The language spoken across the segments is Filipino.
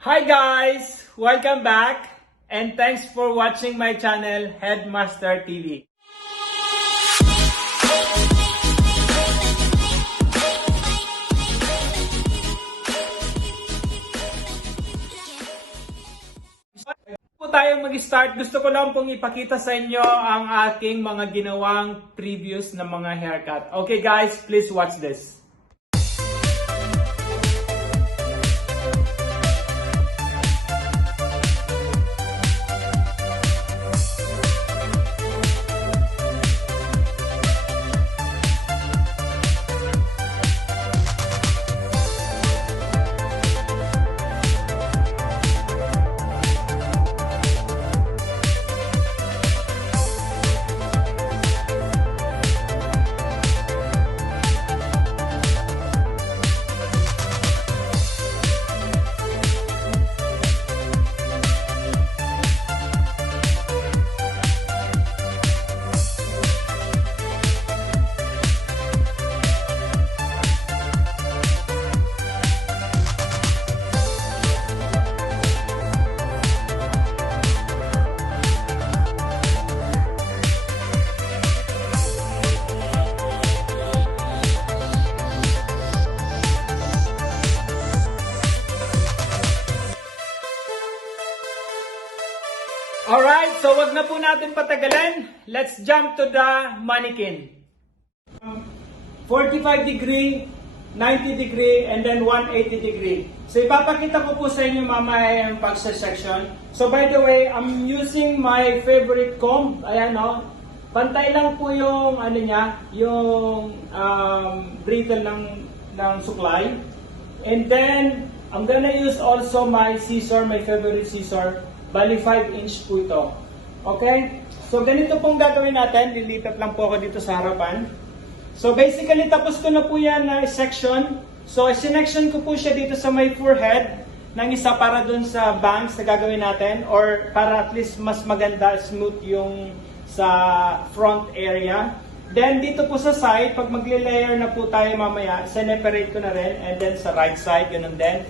Hi guys! Welcome back and thanks for watching my channel Headmaster TV. Po tayo mag-start, gusto ko lang pong ipakita sa inyo ang aking mga ginawang previous na mga haircut. Okay guys, please watch this. Alright, so wag na po natin patagalan. Let's jump to the mannequin. 45 degree, 90 degree, and then 180 degree. So ipapakita ko po sa inyo mamaya yung pagsa-section. So by the way, I'm using my favorite comb. Ayan o. Pantay lang po yung ano niya, yung brittle ng suklay. And then, I'm gonna use also my scissor, my favorite scissor. Bali 5-inch po ito. Okay? So ganito pong gagawin natin. Lilipat lang po ako dito sa harapan. So basically tapos ko na po yan na section. So sinection ko po siya dito sa may forehead ng isa para dun sa bangs na gagawin natin or para at least mas maganda, smooth yung sa front area. Then dito po sa side, pag magle-layer na po tayo mamaya, separate ko na rin and then sa right side, ganun din.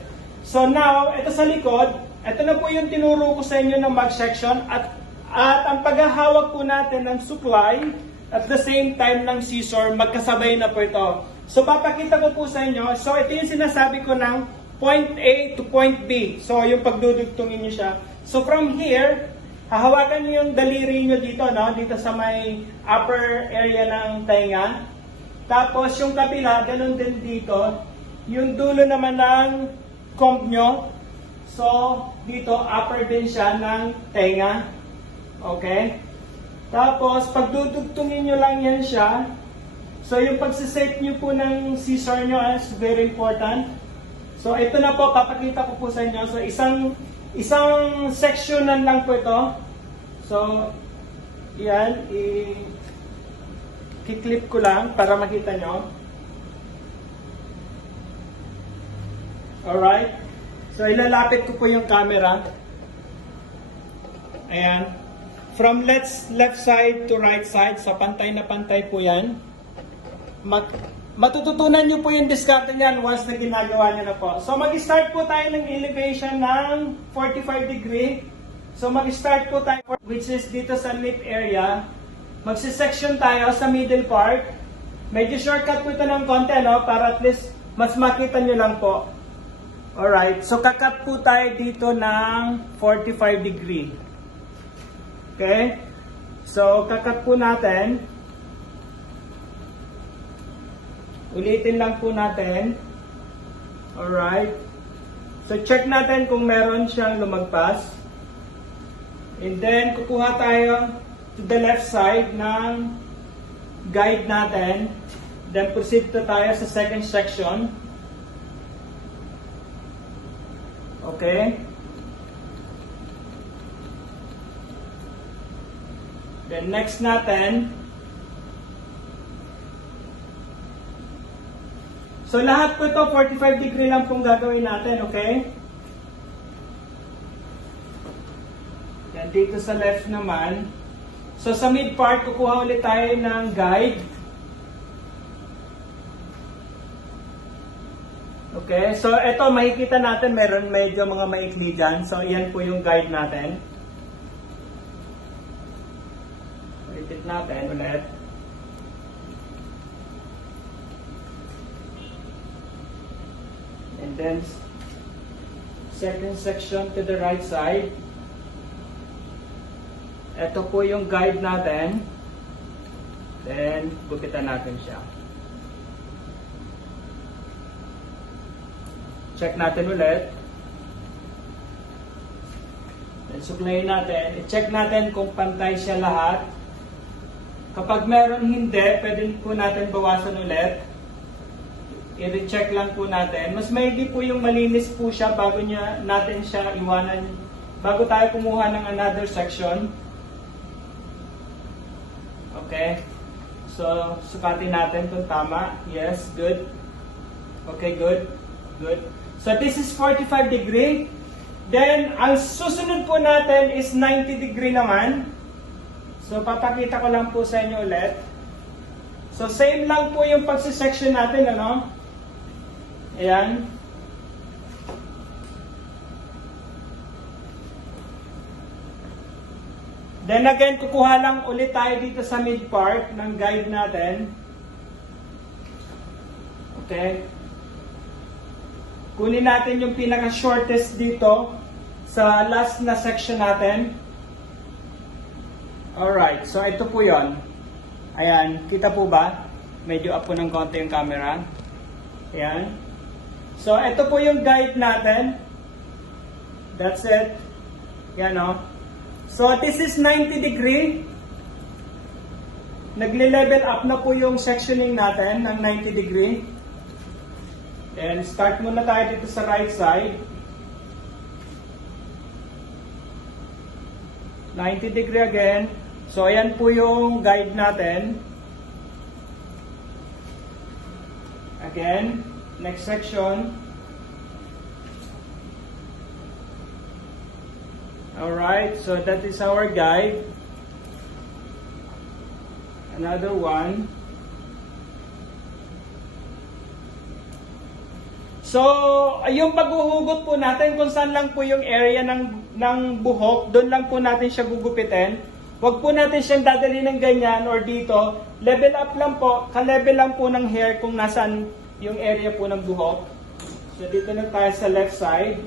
So now, ito sa likod, ito na po yung tinuro ko sa inyo ng mag section at ang paghahawak po natin ng supply at the same time ng scissor, magkasabay na po ito. So papakita ko po sa inyo, so ito yung sinasabi ko ng point A to point B. So yung pagdudugtungin nyo siya. So from here, hahawakan nyo yung daliri nyo dito, no? Dito sa may upper area ng tainga. Tapos yung kabila, ganun din dito. Yung dulo naman ng comb nyo. So, dito, upper din siya ng tenga. Okay? Tapos, pagdudugtungin nyo lang yan siya. So, yung pagsiset nyo po ng scissor nyo is very important. So, ito na po, papakita ko po sa inyo. So, isang sectionan lang po ito. So, yan, i-clip ko lang para makita nyo. Alright? So, ilalapit ko po yung camera. Ayan. From left side to right side, sa pantay na pantay po yan. Matututunan nyo po yung diskarte niyan once na ginagawa nyo na po. So, mag-start po tayo ng elevation ng 45 degree. So, mag-start po tayo, which is dito sa lip area. Magsisection tayo sa middle part. Medyo shortcut po ito ng konti, no? Para at least mas makita nyo lang po. Alright, so kakat po tayo dito ng 45 degree. Okay? So, kakat po natin. Ulitin lang po natin. Alright. So, check natin kung meron siyang lumagpas. And then, kukuha tayo to the left side ng guide natin. Then, proceed to tayo sa second section. Okay. Then next natin. So lahat po ito 45 degree lang pong gagawin natin, okay? Then dito sa left naman. So sa mid part kukuha ulit tayo ng guide. Okay, so ito makikita natin meron medyo mga maikli dyan. So yan po yung guide natin. Repeat natin ulit. And then second section to the right side. Ito po yung guide natin. Then gupitan natin siya. Check natin ulit. Then suklayin natin. I-check natin kung pantay siya lahat. Kapag meron hindi, pwede po natin bawasan ulit. I-recheck lang po natin. Mas maigi po yung malinis po siya bago natin siya iwanan. Bago tayo kumuha ng another section. Okay. So, sukatin natin kung tama. Yes, good. Okay, good. Good. So this is 45 degree. Then, ang susunod po natin is 90 degree naman. So, papakita ko lang po sa inyo ulit. So, same lang po yung pagsisection natin, ano? Ayan. Then again, kukuha lang ulit tayo dito sa mid part ng guide natin. Okay. Kunin natin yung pinaka-shortest dito sa last na section natin. Alright, so ito po yon. Ayan, kita po ba? Medyo up po ng konti yung camera. Ayan. So ito po yung guide natin. That's it. Yan o. So this is 90 degree. Nagle-level up na po yung sectioning natin ng 90 degree. And start muna tayo dito sa right side. 90 degree again. So ayan po yung guide natin. Again, next section. Alright, so that is our guide. Another one. So, yung paghuhugot po natin, kung saan lang po yung area ng buhok, doon lang po natin siya gugupitin. Huwag po natin siyang dadali ng ganyan or dito. Level up lang po, ka-level lang po ng hair kung nasaan yung area po ng buhok. So, dito na tayo sa left side.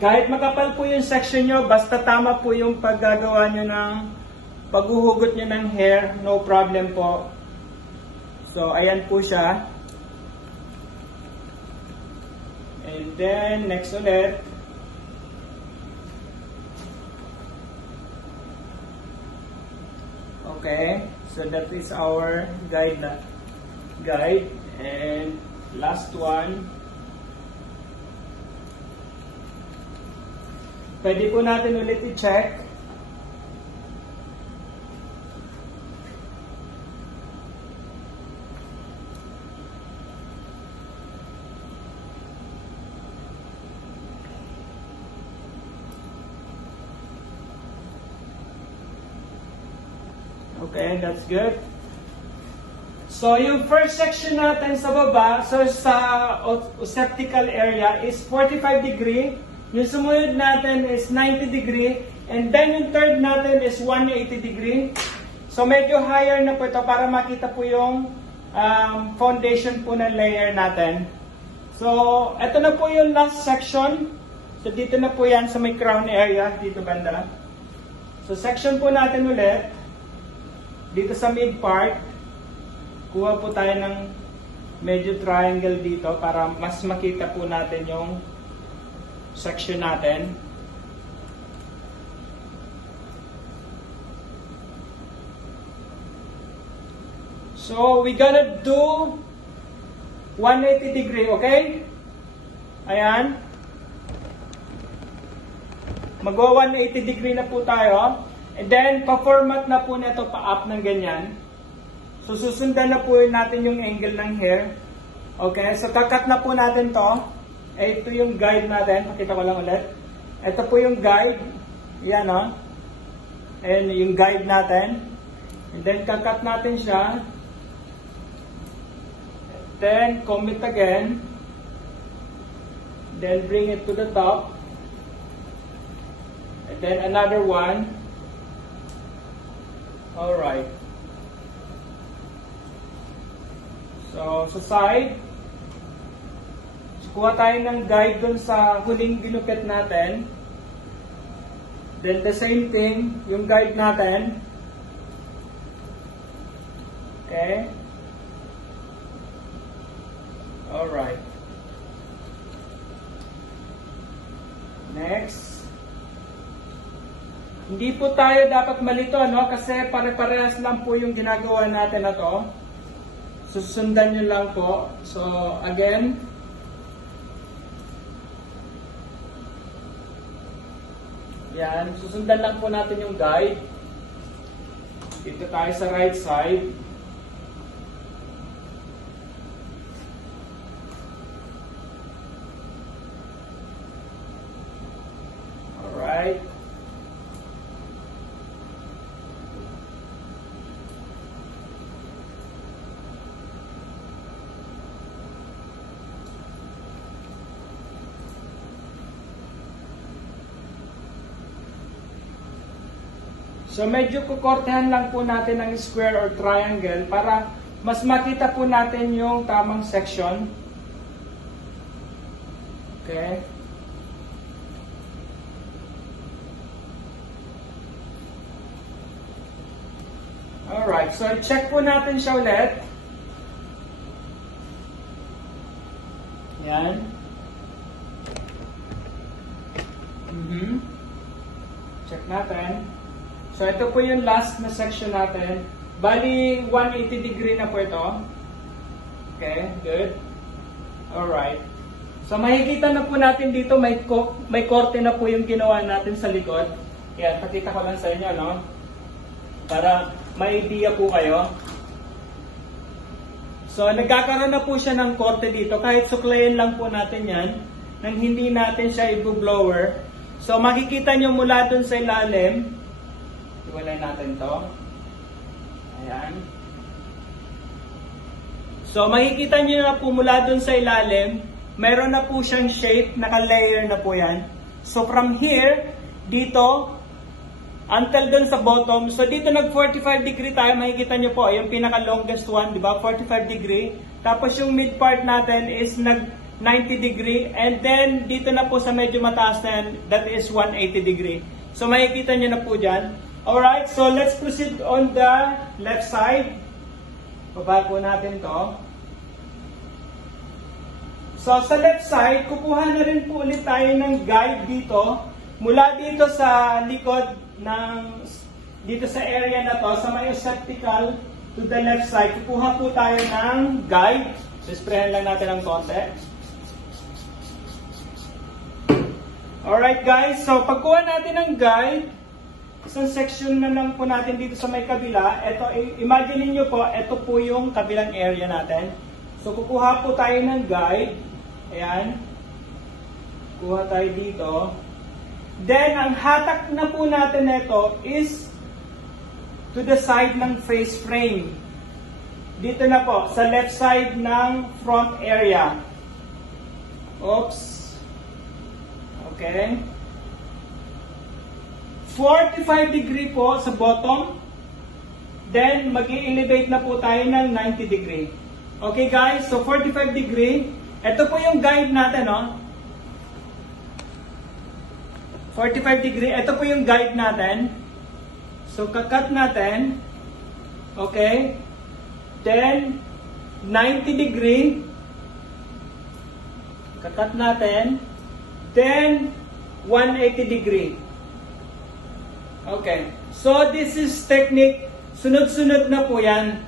Kahit makapal po yung section nyo, basta tama po yung paggagawa nyo ng paghuhugot nyo ng hair, no problem po. So, ayan po siya. And then, next ulit. Okay, so that is our guide. And last one. Pwede po natin ulit i-check. Okay, that's good. So, yung first section natin sa baba, so sa occipital area is 45 degree. Yung sumunod natin is 90 degree. And then yung third natin is 180 degree. So, medyo higher na po ito para makita po yung foundation po ng layer natin. So, ito na po yung last section. So, dito na po yan sa may crown area, dito banda. So, section po natin ulit. Dito sa mid part, kuha po tayo ng medyo triangle dito para mas makita po natin yung section natin. So, we gonna do 180 degree, okay? Ayan. Magwa 180 degree na po tayo. And then, pa-format na po nito pa-up ng ganyan. So, susundan na po natin yung angle ng hair. Okay, so kakat na po natin to. Ito yung guide natin. Pakita ko lang ulit. Ito po yung guide. Yan o. And yung guide natin. And then, kakat natin siya. Then comb it again. Then bring it to the top. And then another one. Alright. So, sa side, kuha tayo ng guide dun sa huling ginupit natin. Then the same thing, yung guide natin. Okay. Alright. Next. Hindi po tayo dapat malito, no? Kasi pare-parehas lang po yung ginagawa natin na to. Susundan nyo lang po. So, again. Yan. Susundan lang po natin yung guide. Dito tayo sa right side. Alright. So medyo kukortehan lang po natin ng square or triangle para mas makita po natin yung tamang section. Okay. Alright, so check po natin siya ulit. Yan. Check natin. So ito po yung last na section natin. Bali, 180 degree na po ito. Okay, good. Alright. So makikita na po natin dito, may korte na po yung ginawa natin sa likod. Yan, pakita ko lang sa inyo, no? Para may idea po kayo. So nagkakaroon na po siya ng korte dito. Kahit suklayin lang po natin yan, nang hindi natin siya i-blower. So makikita nyo mula dun sa ilalim. Iwalay natin to. Ayan. So makikita nyo na po mula dun sa ilalim, mayroon na po siyang shape, naka-layer na po yan. So from here, dito, until dun sa bottom, so dito nag 45 degree tayo, makikita nyo po, yung pinaka-longest one, di ba? 45 degree. Tapos yung mid part natin is nag 90 degree. And then, dito na po sa medyo mataas na yan, that is 180 degree. So makikita nyo na po dyan. Alright, so let's proceed on the left side. Baba po natin to. So sa left side, kukuha na rin po ulit tayo ng guide dito. Mula dito sa likod ng, dito sa area na to, sa may receptacle to the left side, kukuha po tayo ng guide. So sprayan lang natin ng konti. Alright guys, so pagkuha natin ng guide, isang section na lang po natin dito sa may kabila. Ito, imagine niyo po, ito po yung kabilang area natin. So, kukuha po tayo ng guide. Ayan. Kuha tayo dito. Then, ang hatak na po natin ito is to the side ng face frame. Dito na po, sa left side ng front area. Oops. Okay. 45 degree po sa bottom. Then, mag-i-elevate na po tayo ng 90 degree. Okay guys, so 45 degree. Ito po yung guide natin, no? 45 degree. Ito po yung guide natin. So, kakat natin. Okay. Then, 90 degree. Kakat natin. Then, 180 degree. Okay. So, this is technique. Sunod-sunod na po yan.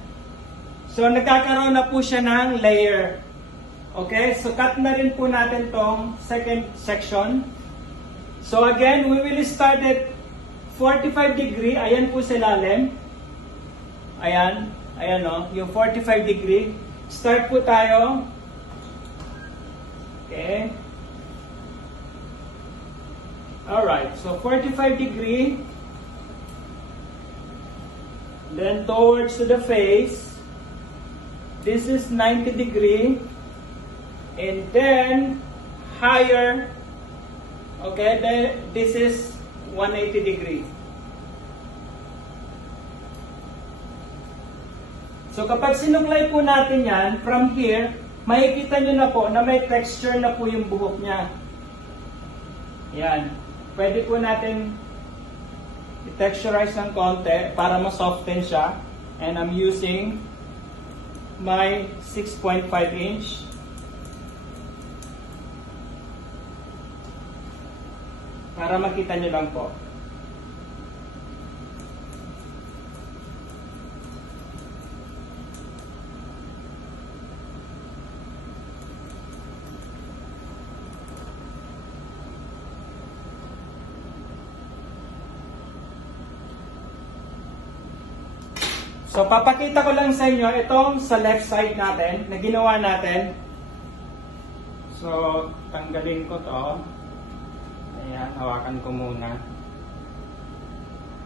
So, nagkakaroon na po siya ng layer. Okay. So, cut na rin po natin tong second section. So, again, we will start at 45 degree. Ayan po sa ilalim. Ayan. Ayan o. Yung 45 degree. Start po tayo. Okay. Alright. So, 45 degree. Then towards to the face. this is 90 degree, and then higher, okay, then this is 180 degree. So kapag sinuklay po natin yan, from here, makikita nyo na po na may texture na po yung buhok niya. Yan. Pwede po natin i-texturize ng konti para ma-soften siya. And I'm using my 6.5 inch. Para makita nyo lang po. So, papakita ko lang sa inyo itong sa left side natin na ginawa natin. So, tanggalin ko to. Ayan, hawakan ko muna.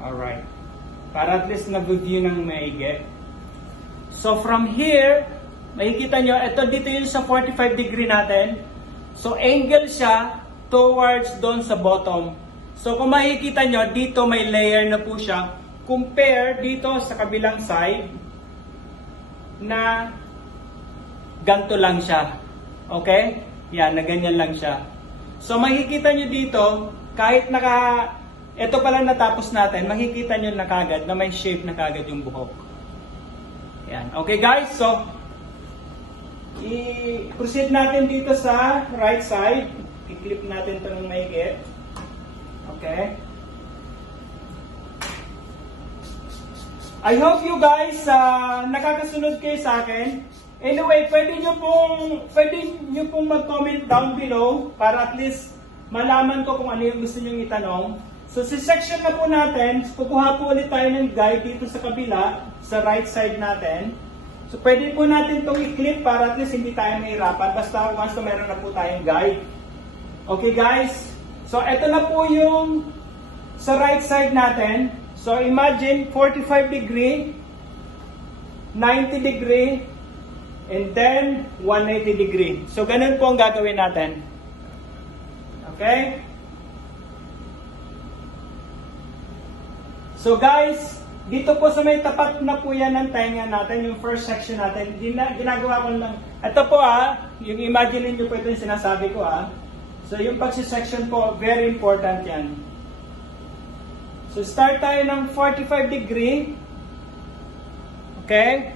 Alright. Para at least na-good view ng maigi. So, from here, makikita nyo, ito dito yung sa 45 degree natin. So, angle siya towards doon sa bottom. So, kung makikita nyo, dito may layer na po siya. Compare dito sa kabilang side na ganito lang siya. Okay? Yan, na ganyan lang siya. So makikita nyo dito, kahit ito pala natapos natin, makikita nyo na kagad na may shape na kagad yung buhok. Yan. Okay guys, so i-proceed natin dito sa right side. I-clip natin ito ng maigit. Okay? I hope you guys nakakasunod kayo sa akin. Anyway, pwede nyo pong mag-comment down below para at least malaman ko kung ano yung gusto nyo itanong. So, sa section na po natin, kukuha po ulit tayo ng guide dito sa kabila, sa right side natin. So, pwede po natin itong i-clip para at least hindi tayo mahirapan. Basta once na meron na po tayong guide. Okay guys? So, ito na po yung sa right side natin. So, imagine 45 degree, 90 degree, and then 180 degree. So, ganun po ang gagawin natin. Okay? So, guys, dito po sa may tapat na po yan ng tenga natin, yung first section natin, ginagawa ko lang. Ito po yung imagine nyo po ito yung sinasabi ko So, yung pagsisection po, very important yan. So, start tayo ng 45 degree. Okay?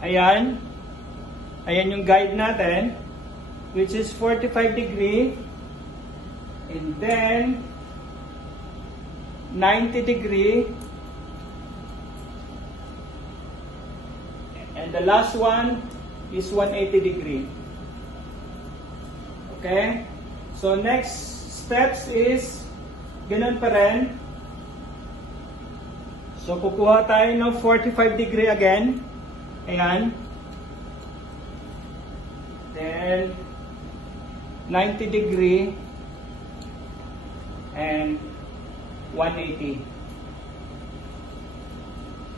Ayan. Ayan yung guide natin, which is 45 degree. And then, 90 degree. And the last one is 180 degree. Okay? So, next steps is ganun pa rin. So, kukuha tayo ng 45 degree again. Ayan. Then, 90 degree. And 180.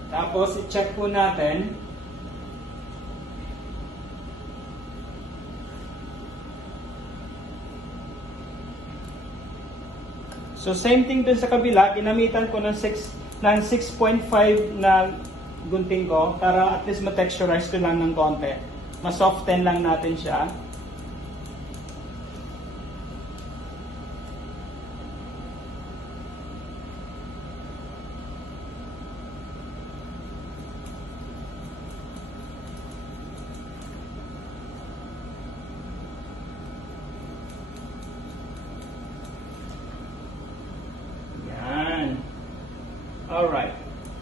Tapos, i-check po natin. So, same thing dun sa kabila, ginamitan ko ng 6.5 na gunting ko para at least ma-texturize ko lang ng konti. Ma-soften lang natin siya. Alright.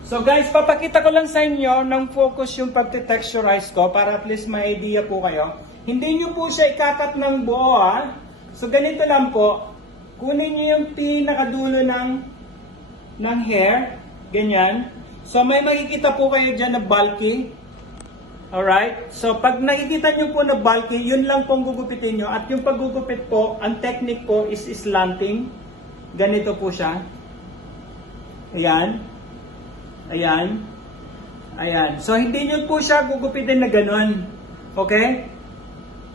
So guys, papakita ko lang sa inyo ng focus yung pagte-texturize ko para at least may idea po kayo. Hindi nyo po siya ikakat ng buo So ganito lang po. Kunin nyo yung pinakadulo ng hair. Ganyan. So may makikita po kayo dyan na bulky. Alright. So pag nakikita nyo po na bulky, yun lang pong gugupitin nyo. At yung paggugupit po, ang technique po is slanting. Ganito po siya. Ayan. Ayan. Ayan. So, hindi nyo po siya gugupitin na ganun. Okay?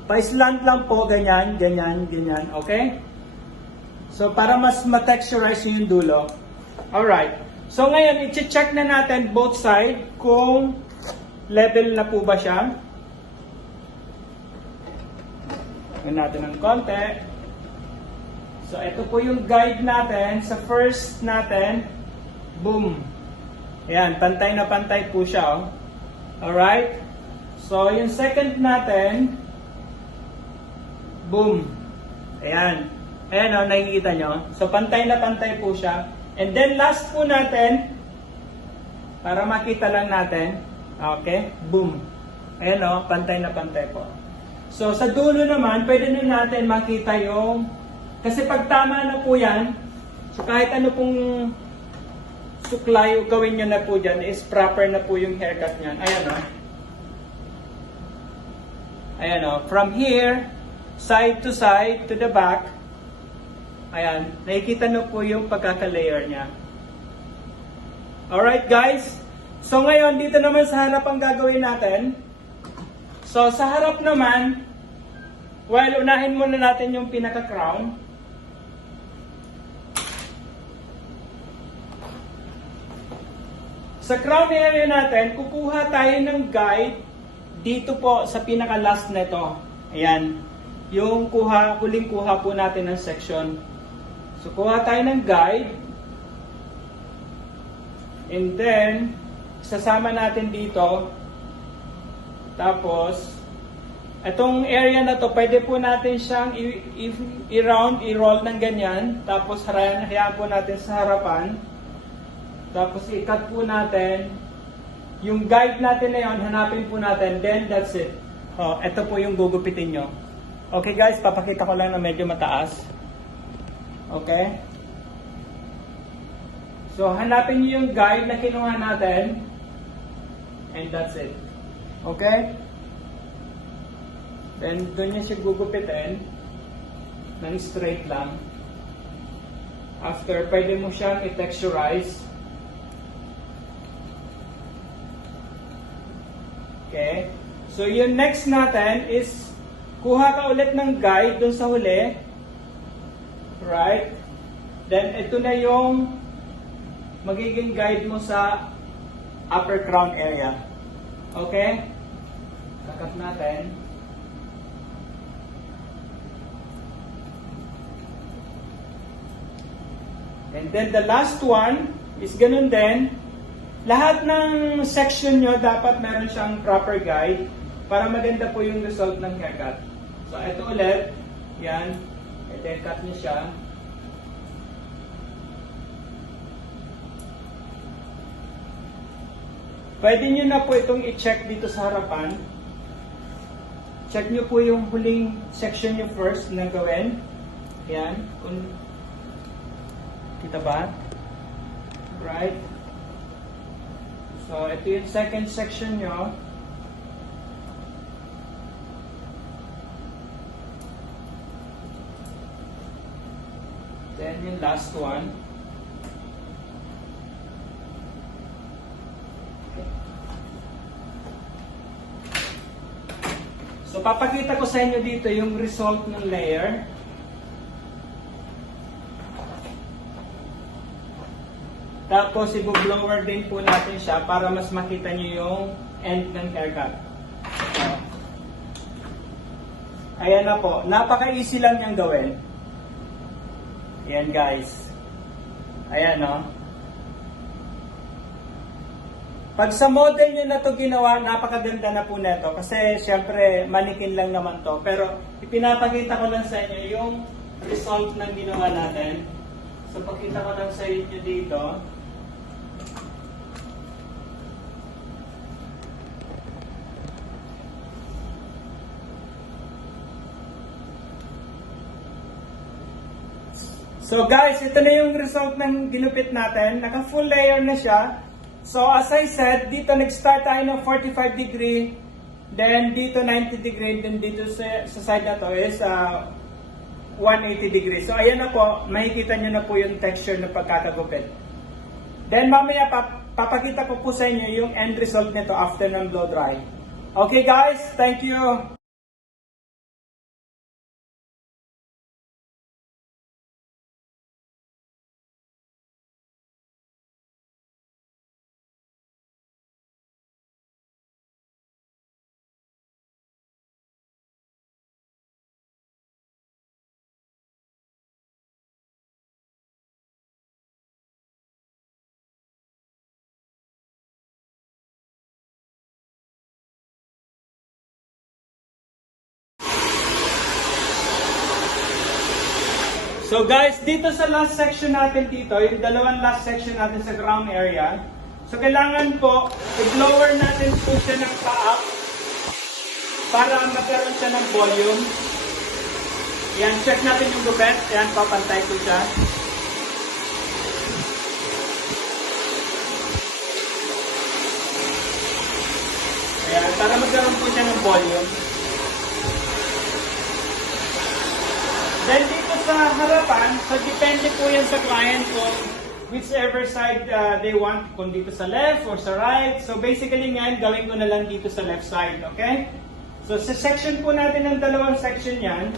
Pa-slant lang po, ganyan, ganyan, ganyan. Okay? So, para mas ma-texturize yung dulo. Alright. So, ngayon, i-check na natin both side kung level na po ba siya. Gawin natin ng konti. So, ito po yung guide natin. Sa first natin, boom. Ayan, pantay na pantay po siya. Oh. Alright? So, yung second natin, boom. Ayan. Ayan o, nakikita nyo. So, pantay na pantay po siya. And then, last po natin, para makita lang natin. Okay? Boom. Ayan o, pantay na pantay po. So, sa dulo naman, pwede na natin makita yung, kasi pag tama na po yan, so kahit ano pong suklay o gawin nyo na po dyan, is proper na po yung haircut nyan. Ayan o. Ayan o. From here, side to the back, ayan, nakikita nyo po yung pagkaka-layer niya. Alright guys, so ngayon dito naman sa harap ang gagawin natin. So sa harap naman, well, unahin muna natin yung pinaka-crown. Sa crown area natin, kukuha tayo ng guide dito po sa pinaka-last nito. Ayan, yung huling kuha po natin ng section. So, kuha tayo ng guide. And then, sasama natin dito. Tapos, itong area na to, pwede po natin siyang i-round, i-roll ng ganyan. Tapos, hayaan po natin sa harapan. Tapos, i-cut po natin. Yung guide natin na yun, hanapin po natin. Then, that's it. Oh, ito po yung gugupitin nyo. Okay guys, papakita ko lang na medyo mataas. Okay? So, hanapin niyo yung guide na kinuha natin. And that's it. Okay? Then, doon niya siya gugupitin. Nang straight lang. After, pwede mo siyang i-texturize. Okay? So, yung next natin is, kuha ka ulit ng guide doon sa huli. Right? Then, ito na yung magiging guide mo sa upper crown area. Okay? Kakat natin. And then, the last one is ganun din. Lahat ng section nyo, dapat meron siyang proper guide para maganda po yung result ng haircut. So, ito ulit. Yan. And then, cut niyo siya. Pwede nyo na po itong i-check dito sa harapan. Check nyo po yung huling section nyo first na gawin. Yan. Kita ba? Right? So, ito yung second section nyo. Then yung last one. So, papakita ko sa inyo dito yung result ng layer. Tapos, i-blower din po natin siya para mas makita nyo yung end ng haircut. So, ayan na po. Napaka-easy lang niyang gawin. Ayan guys. Ayan no. Pag sa model nyo na to ginawa, napakaganda na po neto. Kasi syempre, manikin lang naman to. Pero ipinapakita ko lang sa inyo yung result ng ginawa natin. So pakita ko lang sa inyo dito. So guys, ito na yung result ng ginupit natin. Naka full layer na siya. So as I said, dito nag-start tayo ng 45 degree. Then dito 90 degree. Then dito sa side na to is 180 degree. So ayan na po, makikita nyo na po yung texture ng pagkakagupit. Then mamaya papakita ko po sa inyo yung end result nito after ng blow dry. Okay guys, thank you! So guys, dito sa last section natin dito, yung dalawang last section natin sa ground area, so kailangan po, i-blower natin po siya ng pa-up para magkaroon siya ng volume. Yan, check natin yung gupet. Yan, papantay po siya. Ayan, para magkaroon po siya ng volume. Then dito sa harapan, so depende po yan sa client kung whichever side they want, kung dito sa left or sa right. So basically ngayon, gawin ko na lang dito sa left side, okay? So sa section po natin ng dalawang section yan.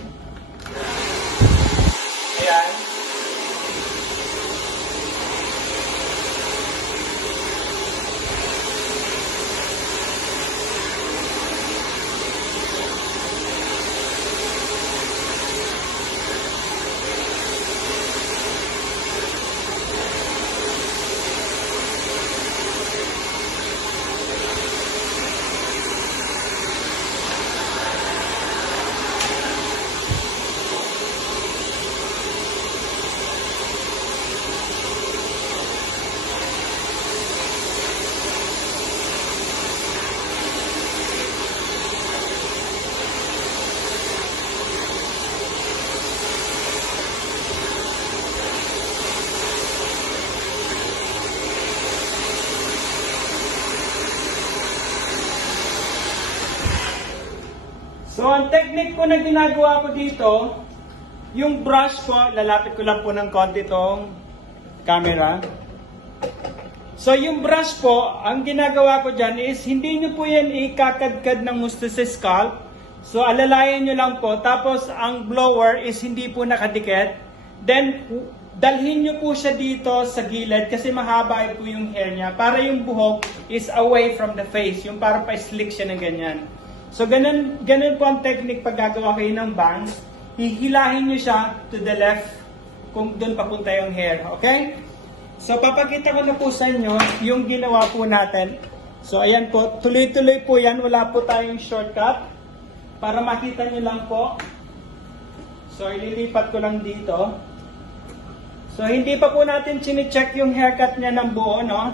Ayan. So, ang technique po na ginagawa ko dito, yung brush po, lalapit ko lang po ng konti itong camera. So, yung brush po, ang ginagawa ko dyan is, hindi nyo po yan ikakadkad ng gusto sa scalp. So, alalayan nyo lang po. Tapos, ang blower is hindi po nakadikit. Then, dalhin nyo po siya dito sa gilid kasi mahaba po yung hair niya. Para yung buhok is away from the face. Yung para pa-slick siya ng ganyan. So, ganun po ang technique pag gagawa kayo ng bangs. Hihilahin nyo siya to the left kung doon papunta yung hair. Okay? So, papakita ko na po sa inyo yung ginawa po natin. So, ayan po. Tuloy-tuloy po yan. Wala po tayong shortcut. Para makita nyo lang po. So, ililipat ko lang dito. So, hindi pa po natin chine-check yung haircut niya ng buo, no?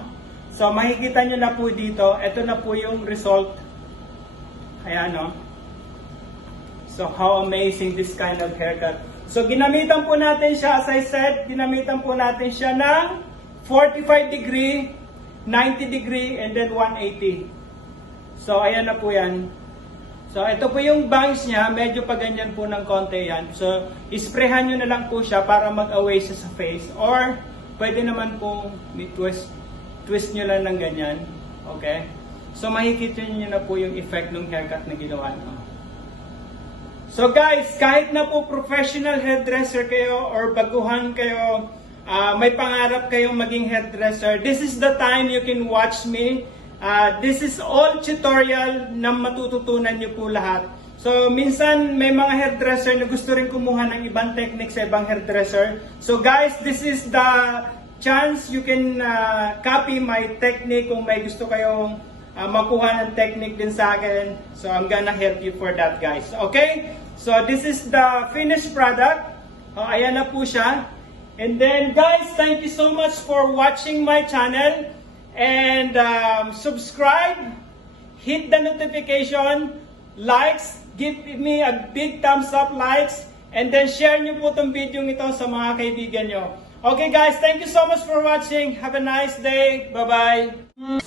So, makikita nyo na po dito. Ito na po yung result. Ayan, no? So, how amazing this kind of haircut. So, ginamitan po natin siya, as I said, ginamitan po natin siya ng 45 degree, 90 degree, and then 180. So, ayan na po yan. So, ito po yung bangs niya, medyo pa ganyan po ng konti yan. So, isprehan nyo na lang po siya para mag-away siya sa face. Or, pwede naman po twist nyo lang ng ganyan. Okay? So, makikita nyo na po yung effect ng haircut na ginawa nyo. So guys, kahit na po professional hairdresser kayo or baguhan kayo, may pangarap kayong maging hairdresser, this is the time you can watch me. This is all tutorial na matututunan nyo po lahat. So, minsan may mga hairdresser na gusto rin kumuha ng ibang technique sa ibang hairdresser. So guys, this is the chance you can copy my technique kung may gusto kayong makuha ng technique din sa akin. So, I'm gonna help you for that, guys. Okay? So, this is the finished product. Ayan na po siya. And then, guys, thank you so much for watching my channel. And subscribe, hit the notification, likes, give me a big thumbs up likes, and then share nyo po itong video ito sa mga kaibigan nyo. Okay, guys, thank you so much for watching. Have a nice day. Bye-bye.